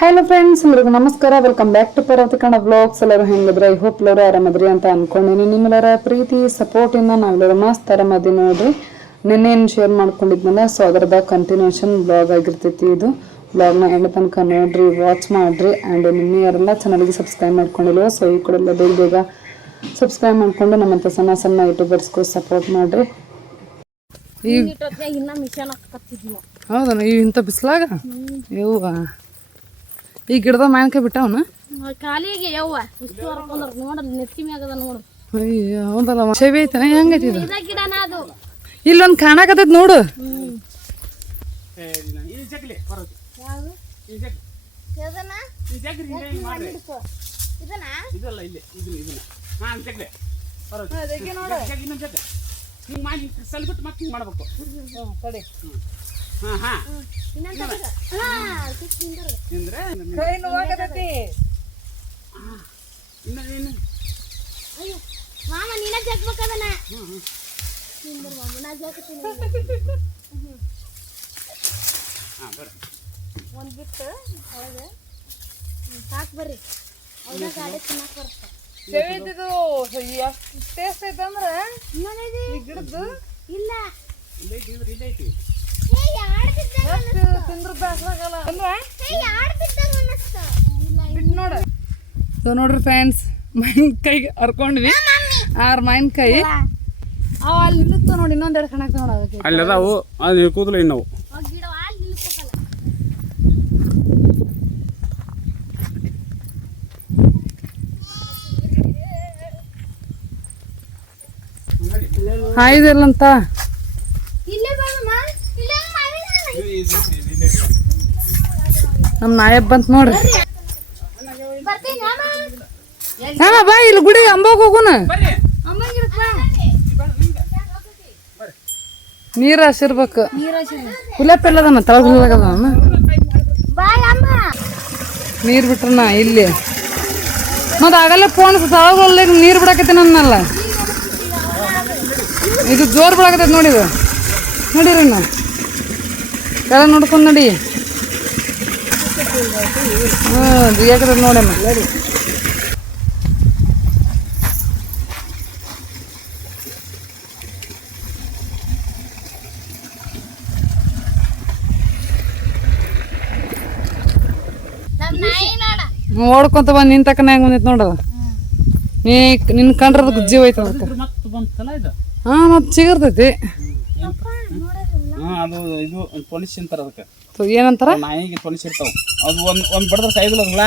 Hello friends, ಎಲ್ಲರಿಗೂ ನಮಸ್ಕಾರ. Welcome back to ಪರ್ವತ ಕನ್ನಡ ವ್ಲಾಗ್ಸ್. ಎಲ್ಲರೂ ಹೆಂಗಿದ್ರೆ ಐ ಹೋಪ್ ಎಲ್ಲರೂ ಆರಾಮದ್ರಿ ಅಂತ ಅನ್ಕೊಂಡಿನಿ. ನಿಮ್ಮೆಲ್ಲರ ಪ್ರೀತಿ ಸಪೋರ್ಟಿಂದ ನಾವೆಲ್ಲರೂ ಮಸ್ತ್ ಆರಾಮದಿ ನೋಡ್ರಿ. ನಿನ್ನೇನು ಶೇರ್ ಮಾಡ್ಕೊಂಡಿದ್ನಲ್ಲ, ಸೊ ಅದರದ ಕಂಟಿನ್ಯೂಷನ್ ಬ್ಲಾಗ್ ಆಗಿರ್ತೈತಿ ಇದು. ಬ್ಲಾಗ್ನ ಎಂಡ್ ತನಕ ನೋಡ್ರಿ, ವಾಚ್ ಮಾಡ್ರಿ. ಆ್ಯಂಡ್ ನಿನ್ನೆ ಯಾರೆಲ್ಲ ಚಾನಲ್ಗೆ ಸಬ್ಸ್ಕ್ರೈಬ್ ಮಾಡ್ಕೊಂಡಿಲ್ವೋ, ಸೊ ಈ ಕಡೆಲ್ಲ ಬೇಗ ಸಬ್ಸ್ಕ್ರೈಬ್ ಮಾಡ್ಕೊಂಡು ನಮ್ಮಂಥ ಸಣ್ಣ ಸಣ್ಣ ಯೂಟ್ಯೂಬರ್ಸ್ಗೂ ಸಪೋರ್ಟ್ ಮಾಡ್ರಿ. ಹೌದಾ, ಇವು ಇಂಥ ಬಿಸಿಲಾಗ ಯವ್ವ ಈ ಗಿಡದ ಮಾವಿನಕಾಯಿ ಬಿಟ್ಟವನ ಕಾಲಿಗೆ ಯವ್ವ ಇಷ್ಟು ಹರ್ಕೊಂಡ್ರ ನೋಡಲ್ಲ, ನೆತ್ತಿ ಮ್ಯಾಗದ ನೋಡು. ಅಯ್ಯ ಹೌದಲ್ಲ, ಸೇವೆ ಐತನ ಹೆಂಗೈತಿ ಇದು? ಗಿಡನ ಅದು ಇಲ್ಲೊಂದು ಕಾಣಕತ್ತೈತಿ ನೋಡು. ಮಾಮ ನೀನ ಜಗ್ಬೇಕದನ ಒಂದ್ ಬಿಟ್ಟು ಒಳಗೆ ಸಾಕು ಬರ್ರಿ. ಅವ್ರ ಗಾಡಿ ತಿನ್ನಕ್ ಬರುತ್ತೆ. ಎಷ್ಟು ಟೇಸ್ಟ್ ಐತೆ ಅಂದ್ರೆ ಗಿಡದ್ದು ಇಲ್ಲ ನೋಡ್ರಿ ಫ್ರೆಂಡ್ಸ್, ಮಾವಿನಕಾಯಿ ಹರ್ಕೊಂಡ್ವಿ. 6 ಮಾವಿನಕಾಯಿ ಅವ ಅಲ್ಲಿ ನಿಲ್ಲುತ್ತ ನೋಡಿ. ಇನ್ನೊಂದೆರಡು ಕಣಕ್ ನೋಡ ಅಲ್ಲಿ ಅದಾವು, ಅದು ಕೂದಲು ಇನ್ನವು. ಹಾಯ್ದಲ್ಲಂತ ನಮ್ಮ ನಾಯಬ್ ಬಂತ ನೋಡ್ರಿ. ಹಾ ಬಾ, ಇಲ್ಲಿ ಗುಡಿ ಅಂಬೋಗ್ ಹೋಗುನ. ನೀರ್ ಹಸಿರ್ಬೇಕು. ಹುಲಪ್ ಎಲ್ಲದನ ತಳಗ ಹುಲ್ಲಾಗದನ. ನೀರ್ ಬಿಟ್ರನ ಇಲ್ಲಿ ಮತ್ ಆಗಲ್ಲ ಫೋನ್ ತಳಗ ನೀರ್ ಬಿಡಾಕತ್ತೀನಿ ಅನ್ನಲ್ಲ. ಇದು ಜೋರ್ ಬಿಡಾಕತ್ತೈತಿ ನೋಡಿ. ಇದು ನೋಡಿರಿ, ನಾ ಕೆಳ ನೋಡ್ಕೊಂಡ್ ನೋಡಿ. ಯಾಕದ ನೋಡಮ್ಮ. ಓಡ್ಕೊಂತ ಬಂದು ನಿನ್ ತಕ್ಕನ ಹೆಂಗ್ ಬಂದೈತಿ ನೋಡದ. ನಿನ್ ಕಂಡ್ರದ ಜೀವ ಐತ. ಹಾ, ಮತ್ ಸಿಗರ್ತೈತಿ. ಅದು ಇದು ಪೊಲೀಸ್ ಅಂತಾರ ಅದಕ್ಕೆ. ಏನಂತಾರ? ನಾಯಿಗೆ ಪೊಲೀಸ್ ಇರ್ತಾವ. ಅದು ಒಂದ್ ಬಡದ್ರ ಸಾಯ್ದಿಲ್ಲ ಅದಲ್ಲ,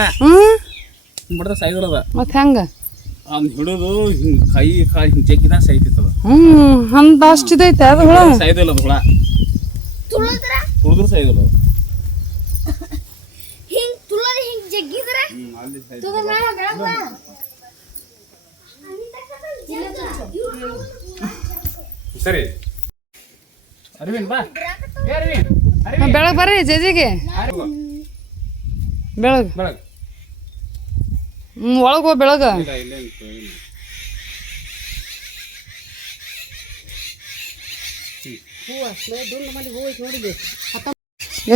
ಬಡದ್ರ ಸಾಯ್ದಿಲ್ಲ ಅದ. ಮತ್ ಹೆಂಗ ಅವ್ನು ಹಿಡಿದು ಕೈ ಕಾಯಿ ಜಗ್ಗಿದ ಸಾಯ್ತಿತ್ತದ. ಅಂತ ಅಷ್ಟಿದೈತೆ ಅದು ಹುಳ. ಸಾಯ್ದಿಲ್ಲ ಅದು ಹುಳ, ತುಳಿದ್ರು ಸಾಯ್ದಿಲ್ಲ ಅದು. ಸರಿ ಅರವಿಂದ್ ಬಾ. ಬೆಳಗ್ ಬರ್ರಿ ಜೇಜಿಗೆ. ಬೆಳಗ್ ಬೆಳಗ್ ಒಳಗ್ ಹೋಗ್ ಬೆಳಗ.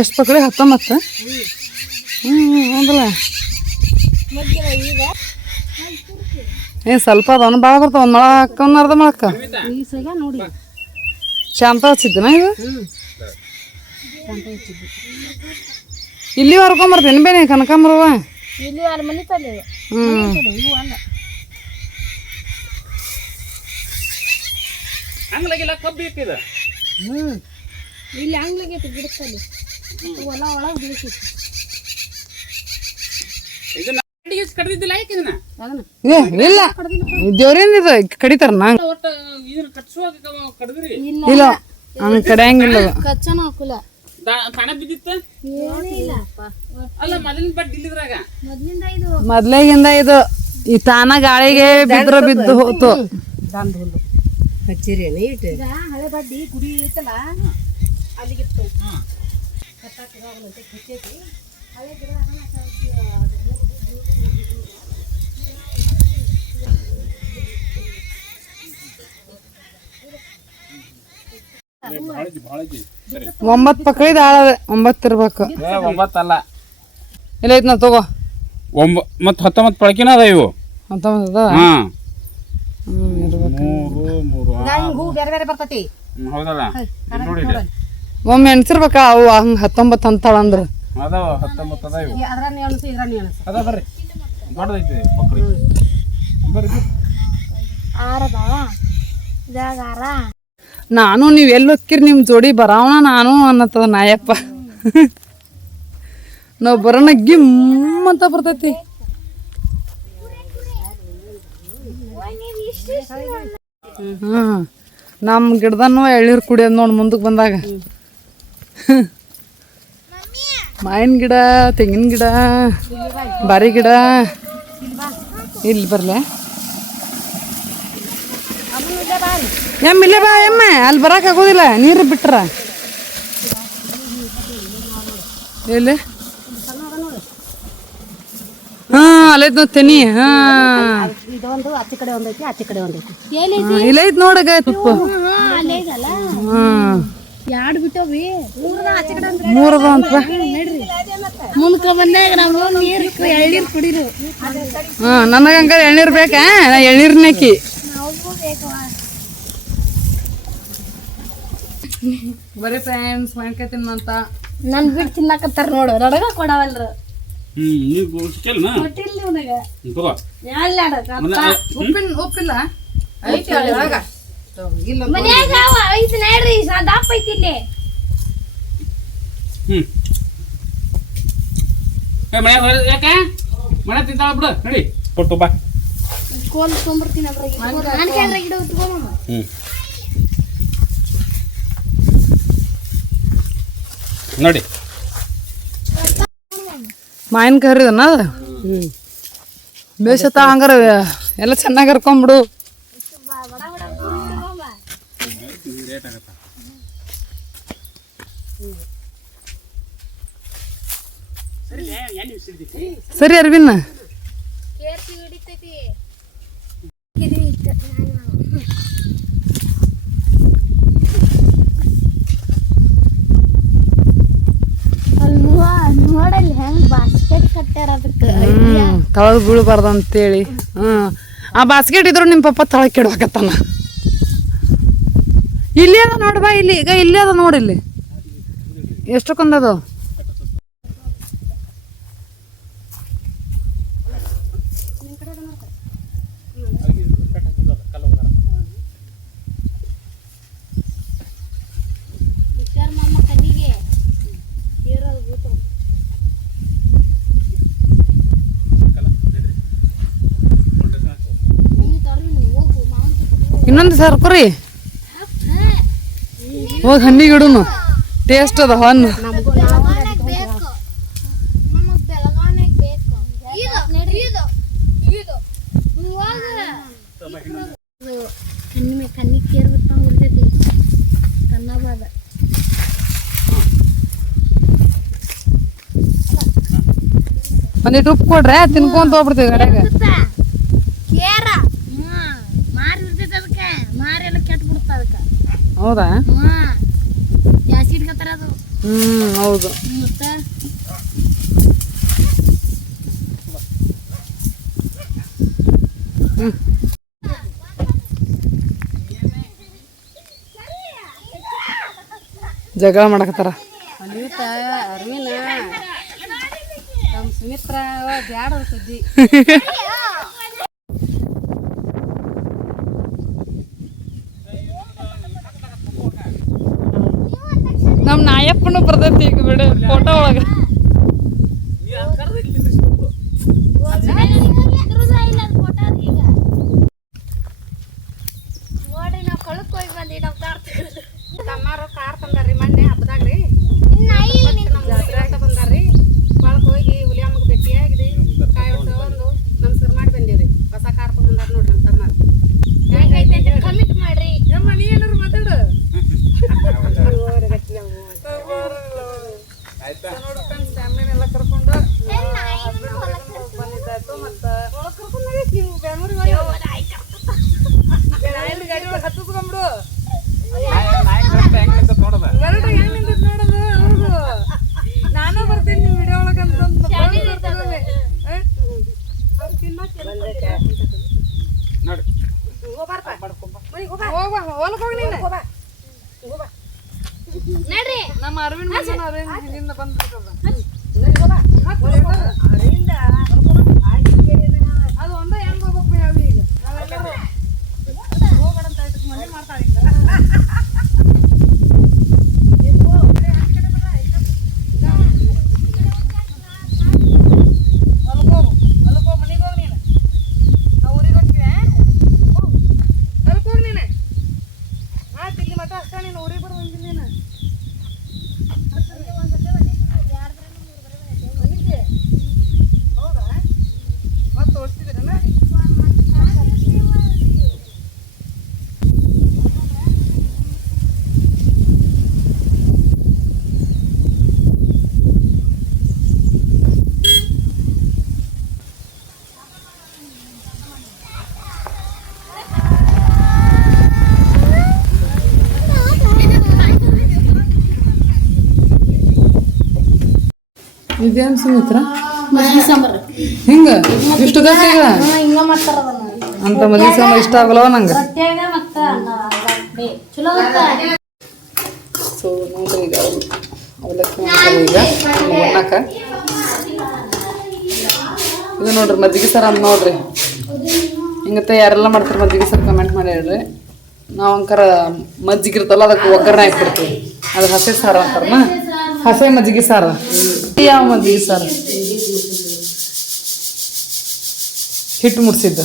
ಎಷ್ಟು ಪಕಡಿ? 19. ಹೌದಲ್ಲ, ಸ್ವಲ್ಪ ಅದನ್ನ ಭಾಳ ಬರ್ತಾವ. ಒಂದು ಮೊಳ ಹಾಕೊಂಡ್ ಅರ್ಧ ಮೊಳಕ್ಕ ನೋಡಿ. ಶಾಂತ ಹಚ್ಚಿದ್ದನ ಇದು? ಇಲ್ಲಿ ಹರ್ಕೊಂಬರ್ತೇನೆ ಬೇನೆ ಕನಕಾಂಬರವ. ಇಲ್ಲಿ ಅಲ್ಲಿ ಮನೆ ತಲೆ ಇವು ಅಲ್ಲ. ಹಂಗ್ಲಾಗಿಲ್ಲ, ಕಬ್ಬು ಬೇಕಿದ. ಇಲ್ಲಿ ಹಂಗ್ಲಾಗೈತಿ ಗಿಡಕ್ಕಲ್ಲಿ. ಹೊಲ ಒಳಗೆ ಬಿಡಿಸೈತಿ. ಕಡ್ದಿದ್ದಿಲ್ಲ ಯಾಕಿದನ ಇಲ್ಲ, ದೇವ್ರೇನ್ ಇದು ಕಡಿತಾರ. ನಂಗೆ ಕಟ್ಸುವಾಗ ಕಡ್ದ್ರಿ ಇಲ್ಲ, ಹಂಗ ಕಡಿಯಂಗಿಲ್ಲ. ಕಚ್ಚನ ಹಾಕುಲ ಕಣ ಬಿದ್ದಿತ್ತ. ಅಲ್ಲ ಮೊದಲಿನ ಬಟ್ ಇಲ್ಲಿದ್ರಾಗ ಮೊದ್ಲೇಗಿಂದ ಇದು ಈ ತಾನ ಗಾಳಿಗೆ ಬಿದ್ರ ಬಿದ್ದು ಹೋತು. ಹಳೆ ಬಡ್ಡಿ ಗುಡಿ ಐತಲ್ಲ ಅಲ್ಲಿಗಿತ್ತು. ಹಳೆ ಗಿಡ ಒಂಬತ್ತು ಪಕ್ಕೈದು ಆಳವೆ 9 ಇರ್ಬೇಕು. 9 ಅಲ್ಲ ಇಲ್ಲ ಐತ್ ನಾ ತಗೋ ಮತ್ತು 19 ಪಳಕಿನ ಅದ ಇವು ಅಂತ ಹಾಂ ಇರ್ಬೇಕು. 3 ಹೂ ಬೇರೆ ಬೇರೆ ಬರ್ತೈತಿ ಹೌದಲ್ಲ ಇಲ್ಲಿ ನೋಡಿ ಇಲ್ಲಿ. ಒಮ್ಮೆ ಎಣ್ಸಿರ್ಬೇಕ ಅವು ಹಂಗೆ 19 ಅಂತಾಳ ಅಂದ್ರ ಅದಾವ 19 ಅದ ಇವು ಅದ್ರಾಗ ಎಣಸು ಇದ್ರಾಗ ಎಣಸು ಅದ ಬರ್ರಿ ದೊಡ್ಡದೈತಿ ಮಕ್ಕಳು ಬರ್ರಿ ಆರದಾವ ಇದಾಗ ಆರ ನಾನು ನೀವು ಎಲ್ಲಿ ಹೋಕ್ಕಿರಿ ನಿಮ್ಮ ಜೋಡಿ ಬರಾವಣ ನಾನು ಅನ್ನತ್ತದ ನಾಯಪ್ಪ ನಾವು ಬರೋಣ ಗಿಮ್ ಅಂತ ಬರ್ತೈತಿ ಹ್ಮ್ ನಮ್ಮ ಗಿಡದನ್ನು ಎಳ್ನೀರು ಕುಡಿಯೋದು ನೋಡಿ ಮುಂದಕ್ಕೆ ಬಂದಾಗ ಮಾವಿನ ಗಿಡ ತೆಂಗಿನ ಗಿಡ ಬಾರಿ ಗಿಡ ಇಲ್ಲಿ ಬರ್ಲೆ ಇಲ್ಲೇ ಬಾ ಎಮ್ಮ ಅಲ್ಲಿ ಬರಕ್ ಆಗೋದಿಲ್ಲ ನೀರು ಬಿಟ್ರ ಎಲ್ಲಿ ಹಾ ಅಲ್ಲೈತ್ ನೋಡಿ ತೆನಿ ಹಾ ಇದೊಂದು ಆಚೆ ಕಡೆ ಒಂದೈತಿ ಆಚೆ ಕಡೆ ಒಂದೈತಿ ಇಲ್ಲ ಐತ್ ನೋಡಗ ತುಪ್ಪ ಅಲ್ಲೇ ಇದಲ್ಲ ಹ್ಮ್ ಎರಡು ಬಿಟ್ಟವಿ ಆಚೆ ಕಡೆ ಮೂರದ ಅಂತ ಮುಂದ್ಕ ಬಂದಾಗ ನಾವು ನೀರು ಎಳ್ನೀರು ಕುಡಿರು ಹಾ ನನಗೆ ಹಂಗಾರೆ ಎಳ್ನೀರು ಬೇಕಾ ನಾ ಎಳ್ನೀರ್ನಾಕಿ ಬರೀ ಫ್ರೆಂಡ್ಸ್ ಮಾವಿನಕಾಯಿ ತಿನ್ನಂತ ನನ್ ಬಿಟ್ಟು ತಿನ್ನಕತ್ತಾರ ನೋಡು ನನಗ ಕೊಡವಲ್ರು ನೀವು ಸಿಕ್ಕಲ್ನ ಕೊಟ್ಟಿಲ್ಲ ಇವನಾಗ ತಗೋ ಉಪ್ಪಿಲ್ಲ ಐತಿ ಅಲ್ಲಿ ಒಳಗ. ಇಲ್ಲ ಮನ್ಯಾಗ ಐತಿ ನೋಡ್ರಿ ದಪ್ಪ ಐತಿ ಇಲ್ಲಿ ಮನ್ಯಾಗ ಯಾಕ ಮನೆ ತಿಂತಾಳ ಬಿಡು ನಡಿ ಕೊಟ್ಟು ಬಾ ಕೋಲ್ ತೊಗೊಂಬರ್ತೀನಿ ಅದ್ರಾಗ ಗಿಡ ಉತ್ಕೊಂಬ ನೋಡಿ ಮಾವಿನಕಾಯಿ ಹರಿದನ ಅದು ಬೇಸತ್ತ ಹಂಗಾರ ಎಲ್ಲ ಚೆನ್ನಾಗಿ ಹರ್ಕೊಂಬಿಡು ಸರಿ ಅರವಿಂದ ನೋಡಲ್ಲಿ ಹೆಂಗ್ ಬಾಸ್ಕೆಟ್ ಕಟ್ಟಾರ ಅದಕ್ಕೆ ತಳಗ್ ಬೀಳ್ಬಾರ್ದು ಅಂತೇಳಿ ಆ ಬಾಸ್ಕೆಟ್ ಇದ್ರು ನಿಮ್ಮ ಪಪ್ಪ ತಳಗ್ ಕೆಡ್ಬೇಕತ್ತಾನ ಇಲ್ಲಿ ಅದ ನೋಡ್ಬಾ ಇಲ್ಲಿ ಈಗ ಇಲ್ಲಿ ಅದ ನೋಡಿಲ್ಲಿ ಎಷ್ಟಕ್ಕೊಂದದು ಇನ್ನೊಂದು ಸರ್ಕೊರಿ ಹೋಗಿ ಹಣ್ಣಿಗೆ ಇಡುನು ಟೇಸ್ಟ್ ಅದ ಹಣ್ಣು ಕಣ್ಣಿಗೆ ಕೇರ್ ಬಿಟ್ಟಂಗೆ ಇರ್ತೈತಿ ಕನ್ನಬಾದ ಒಂದಿಟ್ಟು ಉಪ್ಪು ಕೊಡ್ರೆ ತಿನ್ಕೊಂತ ಹೋಗ್ಬಿಡ್ತೀವಿ ಗಡ್ಯಾಗ ಕೇರ ಮಾರಿ ಇರ್ತೈತಿ ಅದಕ್ಕೆ ಮಾರಿ ಎಲ್ಲ ಕೆಟ್ಟ ಬಿಡ್ತ ಅದಕ್ಕೆ ಹೌದಾ ಜಾಸ್ತಿ ಇಟ್ಕೊತಾರ ಅದು ಹೌದು ಮತ್ತೆ ಜಗಳ ಮಾಡಕತ್ತಾರ ಅರ್ವಿನ ನಮ್ಮ ಸುಮಿತ್ರ ಬ್ಯಾಡ ಸುದ್ದಿ ನಮ್ಮ ನಾಯಪ್ಪನು ಬರ್ತೈತಿ ಈಗ ಬಿಡು ಫೋಟೋ ಒಳಗ ನೋಡ್ರಿ ನಾವು ಕಳಕ್ ಹೋಗಿ ಬಂದಿ ನಾವು ಕಾರ್ ತಮ್ಮಾರು ಕಾರ್ ತಂದಾರ್ರಿ ಮೊನ್ನೆ ಹಬ್ಬದಾಗ್ರಿ ಜಾತ್ರೆ ಅಂತ ಬಂದಾರ್ರಿ ಕೊಳಕ್ ಹೋಗಿ ಹುಲಿಯಮ್ಮಗೆ ಭೇಟಿಯಾಗಿದ್ರಿ ಕಾಯಿ ತಗೊಂಡು ನಮಸ್ಕಾರ ಮಾಡಿ ಬಂದೀವ್ರಿ ಹೊಸ ಕಾರ್ ತಗೊಂಡಾರ ನೋಡ್ರಿ ನಮ್ಮ ತಮ್ಮಾರು ಕಮಿಟ್ ಮಾಡ್ರಿ ನೀ ಏನಾರು ಮಾತಾಡು ಆಯ್ತಾ ಇದೇನು ಸುಮಿತ್ರ ಮಜ್ಜಿಗೆ ಸಾಂಬಾರು ಹಿಂಗ ಇಷ್ಟು ಗಟ್ಟಿಗ ಹಿಂಗ ಮಾಡ್ತಾರ ಅಂತ ಮದ್ವೆ ಸಾಂಬಾರ್ ಇಷ್ಟ ಆಗಲ್ಲವ ನಂಗೆ. ಚಲೋ ಸೊ ನೋಡ್ರಿ ಈಗ ಅವಲಕ್ಕಿ ಮಾಡ್ತಾರೆ ಈಗ ಉಣ್ಣಾಕ. ಇದು ನೋಡ್ರಿ ಮಜ್ಜಿಗೆ ಸಾರು ಅಂತ ನೋಡ್ರಿ. ಹಿಂಗತ್ತೆ ಯಾರೆಲ್ಲ ಮಾಡ್ತಾರೆ ಮಜ್ಜಿಗೆ ಸಾರು ಕಮೆಂಟ್ ಮಾಡಿ ಹೇಳ್ರಿ. ನಾವು ಅಂಕರ ಮಜ್ಜಿಗೆ ಇರ್ತಲ್ಲ ಅದಕ್ಕೆ ಒಗ್ಗರಣೆ ಹಾಕ್ಬಿಡ್ತೀವಿ. ಅದು ಹಸೆ ಸಾರು ಅಂತಾರನ, ಹಸೆ ಮಜ್ಜಿಗೆ ಸಾರು. ಯಾವ ಮಜ್ಜಿಗೆ ಸಾರು? ಹಿಟ್ಟು ಮುಡ್ಸಿದ್ದು.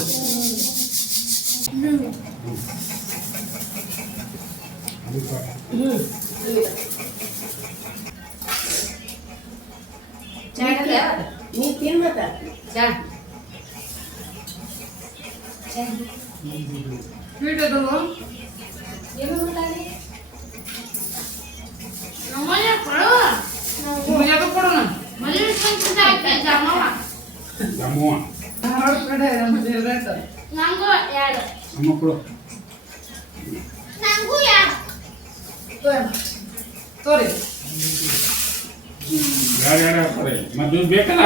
ಮದ್ದು ಬೇಕಲ್ಲ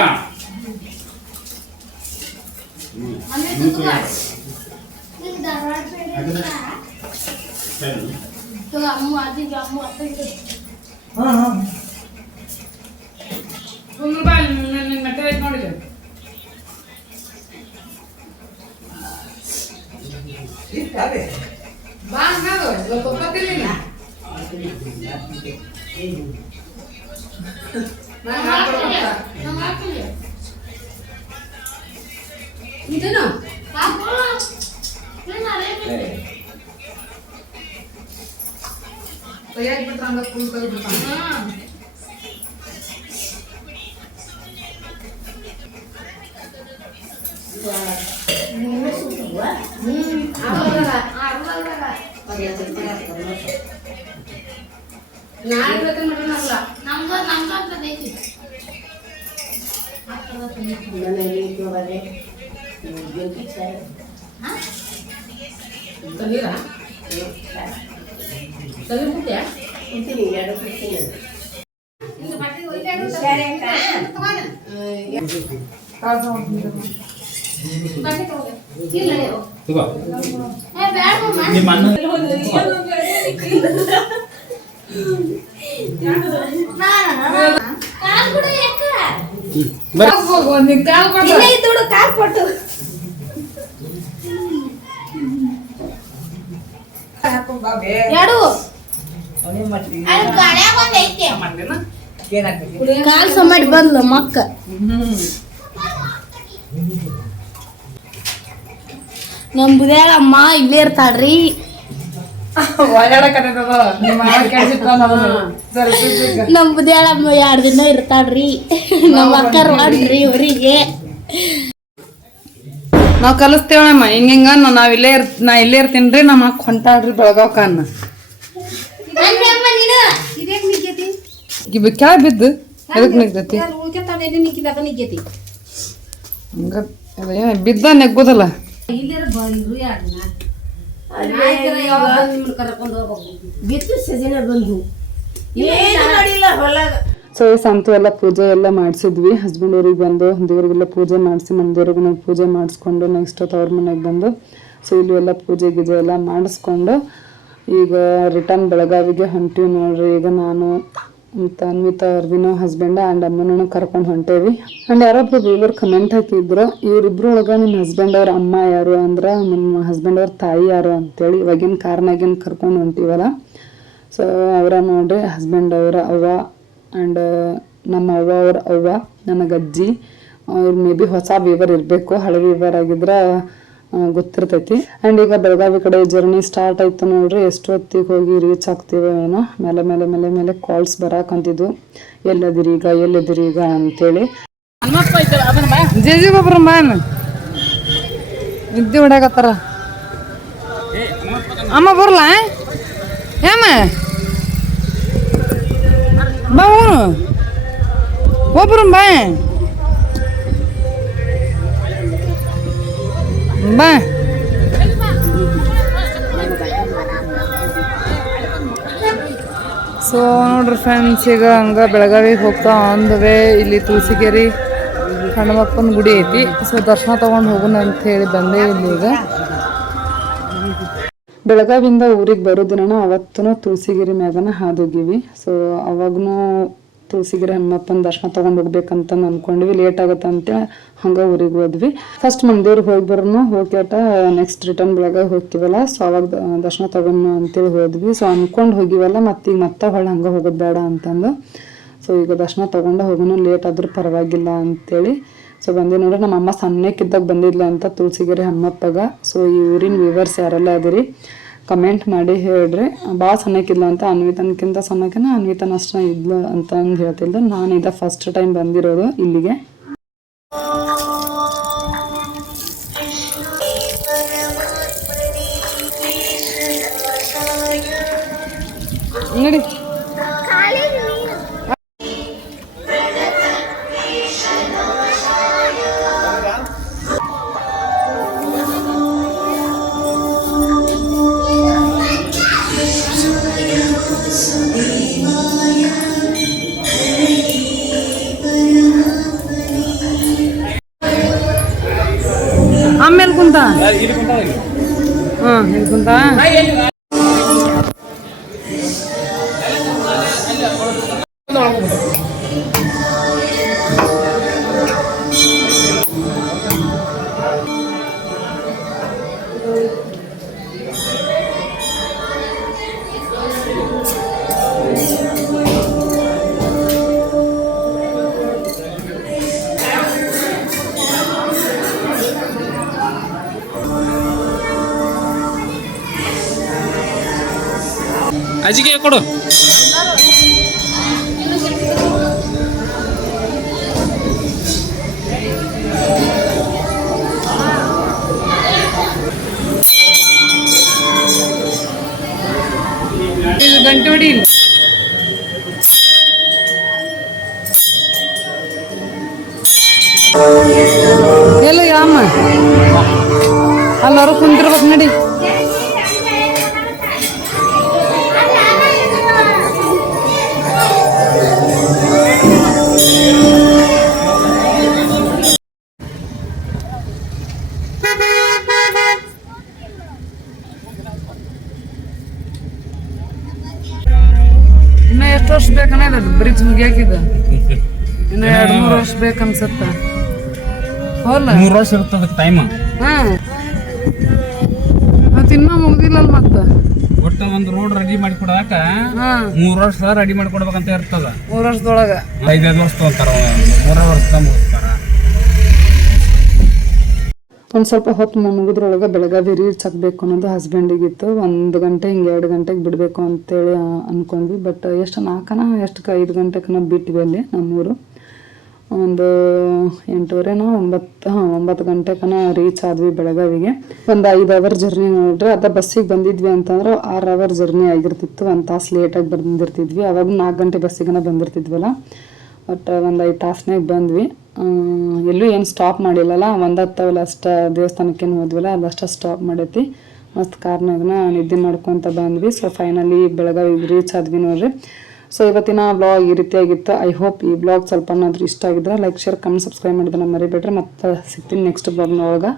ಕಾಲ್ ಸಮಾಡಿ ಬಂದ್ಲು ಮಕ್ಕ. ನಮ್ ಬುದ್ಯಾಳಮ್ಮ ಇಲ್ಲೇ ಇರ್ತಾಳ್ರಿ. ನಮ್ ಬುದ್ಯಾಳಮ್ಮ 2 ದಿನ ಇರ್ತಾಳ್ರಿ. ನಮ್ಮ ಅಕ್ಕರ್ ಮಾಡ್ರಿ ಊರಿಗೆ. ನಾವ್ ಕಲಿಸ್ತೇವಮ್ಮ ಹಿಂಗ ನಾ ಇಲ್ಲೇ ಇರ್ತೀನಿ. ನಮ್ಮ ಅಕ್ಕ ಹೊಂಟಾಡ್ರಿ ಬೆಳಗಾವ್ಕ ಅನ್ನ ಕೆಳ ಬಿದ್ದು ಎದಕ್ ನಿಗ್ತೈತಿ ಬಿದ್ದ ನೆಗ್ಗೋದಲ್ಲ. ಸೊ ಸಂತು ಎಲ್ಲ ಪೂಜೆ ಎಲ್ಲ ಮಾಡಿಸಿದ್ವಿ. ಹಸ್ಬೆಂಡ್ ಊರಿಗೆ ಬಂದು ದೇವ್ರಿಗೆಲ್ಲ ಪೂಜೆ ಮಾಡಿಸಿ ನಮ್ಮ ದೇವ್ರಿಗೆ ಪೂಜೆ ಮಾಡಿಸ್ಕೊಂಡು ನೆಕ್ಸ್ಟ್ ಅವ್ರ ಮನೆಗೆ ಬಂದು ಸೊ ಇಲ್ಲಿ ಎಲ್ಲ ಪೂಜೆ ಗೀಜೆ ಎಲ್ಲ ಮಾಡಿಸ್ಕೊಂಡು ಈಗ ರಿಟರ್ನ್ ಬೆಳಗಾವಿಗೆ ಹೊಂಟಿವಿ ನೋಡ್ರಿ. ಈಗ ನಾನು ಅಂತ ಅನ್ವಿತಾ ಅರ್ವಿನೋ ಹಸ್ಬೆಂಡ್ ಆ್ಯಂಡ್ ಅಮ್ಮನೂ ಕರ್ಕೊಂಡು ಹೊಂಟೇವಿ. ಆ್ಯಂಡ್ ಯಾರೊಬ್ರು ವ್ಯೂವರ್ ಕಮೆಂಟ್ ಹಾಕಿದ್ರು, ಇವರಿಬ್ರು ಒಳಗೆ ನಿಮ್ಮ ಹಸ್ಬೆಂಡ್ ಅವ್ರ ಅಮ್ಮ ಯಾರು ಅಂದ್ರೆ ನಿಮ್ಮ ಹಸ್ಬೆಂಡ್ ಅವ್ರ ತಾಯಿ ಯಾರು ಅಂತೇಳಿ. ಇವಾಗಿನ ಕಾರ್ನಾಗಿನ ಕರ್ಕೊಂಡು ಹೊಂಟಿವಲ್ಲ, ಸೊ ಅವರ ನೋಡ್ರಿ ಹಸ್ಬೆಂಡ್ ಅವರ ಅವ್ವ ಆ್ಯಂಡ್ ನಮ್ಮ ಅವ್ವ ಅವ್ರ ಅವ್ವ, ನನಗೆ ಅಜ್ಜಿ. ಅವ್ರು ಮೇ ಬಿ ಹೊಸ ವ್ಯೂವರ್ ಇರಬೇಕು, ಹಳೆ ವ್ಯೂವರ್ ಆಗಿದ್ರೆ ಗೊತ್ತಿರ್ತೈತಿ. ಆ್ಯಂಡ್ ಈಗ ಬೆಳಗಾವಿ ಕಡೆ ಜರ್ನಿ ಸ್ಟಾರ್ಟ್ ಆಯ್ತು ನೋಡ್ರಿ. ಎಷ್ಟು ಹೊತ್ತಿಗೆ ಹೋಗಿ ರೀಚ್ ಆಗ್ತೀವೋ ಏನೋ. ಮೇಲೆ ಮೇಲೆ ಮೇಲೆ ಮೇಲೆ ಕಾಲ್ಸ್ ಬರಾಕಂತಿದ್ವು, ಎಲ್ಲದಿರಿ ಈಗ ಅಂತೇಳಿ. ಜೇಜಿ ಗೊಬ್ಬರ ಮಾನ್ ನಿದ್ದೆ ಹೊಡ್ಯಾಕತ್ತಾರ. ಅಮ್ಮ ಬರ್ಲಾ ಏಮ ಬಾ ಒಬ್ರು ಬಾ ಬಾ. ಸೊ ನೋಡ್ರಿ ಫ್ರೆಂಡ್ಸ್, ಈಗ ಹಂಗೆ ಬೆಳಗಾವಿಗೆ ಹೋಗ್ತಾ ಆನ್ ದ ವೇ ಇಲ್ಲಿ ತುಳಸಿಗೇರಿ ಹನುಮಪ್ಪನ ಗುಡಿ ಐತಿ. ಸೊ ದರ್ಶನ ತೊಗೊಂಡು ಹೋಗೋಣ ಅಂತ ಹೇಳಿ ಬಂದೆ ಇಲ್ಲಿ. ಈಗ ಬೆಳಗಾವಿಯಿಂದ ಊರಿಗೆ ಬರೋ ದಿನ ಅವತ್ತೂ ತುಳಸಿಗಿರಿ ಮ್ಯಾಗನ ಹಾದೋಗಿವಿ. ಸೊ ಅವಾಗೂ ತುಳಸಿಗಿರಿ ಹನುಮಪ್ಪನ ದರ್ಶನ ತೊಗೊಂಡು ಹೋಗ್ಬೇಕಂತ ಅಂದ್ಕೊಂಡ್ವಿ. ಲೇಟ್ ಆಗುತ್ತೆ ಅಂತೇಳಿ ಹಂಗೆ ಊರಿಗೆ ಹೋದ್ವಿ. ಫಸ್ಟ್ ಮಂದಿವ್ರಿಗೆ ಹೋಗಿ ಬರೋನು, ಹೋಗ್ಯಾಟ ನೆಕ್ಸ್ಟ್ ರಿಟರ್ನ್ ಬೆಳಗ್ಗೆ ಹೋಗ್ತೀವಲ್ಲ, ಸೊ ಅವಾಗ ದರ್ಶನ ತೊಗೊಂಡು ಅಂತೇಳಿ ಹೋದ್ವಿ. ಸೊ ಅಂದ್ಕೊಂಡು ಹೋಗಿವಲ್ಲ, ಮತ್ತೀಗ ಮತ್ತೆ ಹೊಳ್ಳಿ ಹಂಗೆ ಹೋಗೋದು ಬೇಡ ಅಂತಂದು ಸೊ ಈಗ ದರ್ಶನ ತೊಗೊಂಡು ಹೋಗೋನು, ಲೇಟ್ ಆದರೂ ಪರವಾಗಿಲ್ಲ ಅಂತೇಳಿ ಸೊ ಬಂದು ನೋಡ್ರಿ. ನಮ್ಮ ಅಮ್ಮ ಸಣ್ಣಕ್ಕಿದ್ದಾಗ ಬಂದಿದ್ಲ ಅಂತ ತುಳಸಿಗಿರಿ ಹನುಮಪ್ಪಗ. ಸೊ ಈ ಊರಿನ ವ್ಯೂವರ್ಸ್ ಯಾರೆಲ್ಲ ಅದಿರಿ ಕಮೆಂಟ್ ಮಾಡಿ ಹೇಳ್ರಿ. ಭಾಳ ಸಣ್ಣಕ್ಕಿದ್ಲ ಅಂತ, ಅನ್ವಿತನ್ಕಿಂತ ಸಣ್ಣಕಿನ ಅನ್ವಿತನ ಅಷ್ಟ ಇದ್ಲು ಅಂತ ಅಂದು ಹೇಳ್ತಿದ್ಲು. ನಾನು ಇದ ಫಸ್ಟ್ ಟೈಮ್ ಬಂದಿರೋದು ಇಲ್ಲಿಗೆ. ನೋಡಿ ಆಮೇಲೆ ಕುಂತ ಇಲ್ಲಿ ಕುಂತ ಅಜ್ಜಿಗೆ ಕೊಡು. ಇದು ಗಂಟೆ ಹೊಡಿ. ಎಲ್ಲ ಯಾಮ ಎಲ್ಲರೂ ಕುಂತಿರ್ಬೇಕು ನಡಿ. ಇನ್ನ ಎಷ್ಟು ವರ್ಷ ಬೇಕನ್ನ ಬ್ರಿಡ್ಜ್ ಮುಗಿಯಾಕಿದ? ಇನ್ನು 2-3 ವರ್ಷ ಬೇಕನ್ಸತ್ತ. ಹೋಲ್ಲ 3 ವರ್ಷ ಇರ್ತದ ಟೈಮ್. ಹಾ ಮತ್ತ ಇನ್ನೂ ಮುಗ್ದಿಲ್ಲ ಮತ್ತ. ಒಟ್ಟ ಒಂದು ರೋಡ್ ರೆಡಿ ಮಾಡಿ ಕೊಡಾಕ 3 ವರ್ಷ ರೆಡಿ ಮಾಡಿ ಕೊಡ್ಬೇಕಂತ ಇರ್ತದ. 3 ವರ್ಷದೊಳಗ 5-5 ವರ್ಷ ತಗೊಂತಾರ, 3 ವರ್ಷ ಮುಗಿಸ್ತಾರ. ಒಂದು ಸ್ವಲ್ಪ ಹೊತ್ತು ಮುಗಿದ್ರೊಳಗೆ ಬೆಳಗಾವಿ ರೀಚ್ ಆಗಬೇಕು ಅನ್ನೋದು ಹಸ್ಬೆಂಡಿಗಿತ್ತು. 1 ಗಂಟೆ ಹಿಂಗೆ 2 ಗಂಟೆಗೆ ಬಿಡಬೇಕು ಅಂತೇಳಿ ಅಂದ್ಕೊಂಡ್ವಿ. ಬಟ್ ಎಷ್ಟು 5 ಗಂಟೆಗೆ ಬಿಟ್ವಿ ಅಲ್ಲಿ ನಮ್ಮೂರು. ಒಂದು 8:30-9 ಗಂಟೆಗೆ ರೀಚ್ ಆದ್ವಿ ಬೆಳಗಾವಿಗೆ. ಒಂದು 5 ಅವರ್ ಜರ್ನಿ ನೋಡ್ರಿ. ಅದ ಬಸ್ಸಿಗೆ ಬಂದಿದ್ವಿ ಅಂತಂದ್ರೆ 6 ಅವರ್ ಜರ್ನಿ ಆಗಿರ್ತಿತ್ತು. 1 ತಾಸು ಲೇಟಾಗಿ ಬಂದಿರ್ತಿದ್ವಿ. ಅವಾಗ 4 ಗಂಟೆ ಬಸ್ಸಿಗೆ ಬಂದಿರ್ತಿದ್ವಲ್ಲ. ಬಟ್ ಒಂದು 5 ತಾಸ್ನಾಗ ಬಂದ್ವಿ. ಎಲ್ಲೂ ಏನು ಸ್ಟಾಪ್ ಮಾಡಿಲ್ಲಲ್ಲ, ಒಂದತ್ತವಲ್ಲ ಅಷ್ಟ ದೇವಸ್ಥಾನಕ್ಕೇನು ಹೋದ್ವಲ್ಲ, ಅದಷ್ಟ ಸ್ಟಾಪ್ ಮಾಡೈತಿ. ಮಸ್ತ್ ಕಾರ್ನಾಗ ನಿದ್ದೆ ಮಾಡ್ಕೊತ ಬಂದ್ವಿ. ಸೊ ಫೈನಲಿ ಬೆಳಗಾವಿ ರೀಚ್ ಆದ್ವಿ ನೋಡ್ರಿ. ಸೊ ಇವತ್ತಿನ ವ್ಲಾಗ್ ಈ ರೀತಿಯಾಗಿತ್ತು. ಐ ಹೋಪ್ ಈ ವ್ಲಾಗ್ ಸ್ವಲ್ಪ ಇಷ್ಟ ಆಗಿದ್ರೆ ಲೈಕ್, ಶೇರ್, ಕಮೆಂಟ್, ಸಬ್ಸ್ಕ್ರೈಬ್ ಮಾಡಿದ್ರೆ ಮರಿಬೇಡ್ರಿ. ಮತ್ತೆ ಸಿಗ್ತೀನಿ ನೆಕ್ಸ್ಟ್ ವ್ಲಾಗ್ನೊಳಗೆ.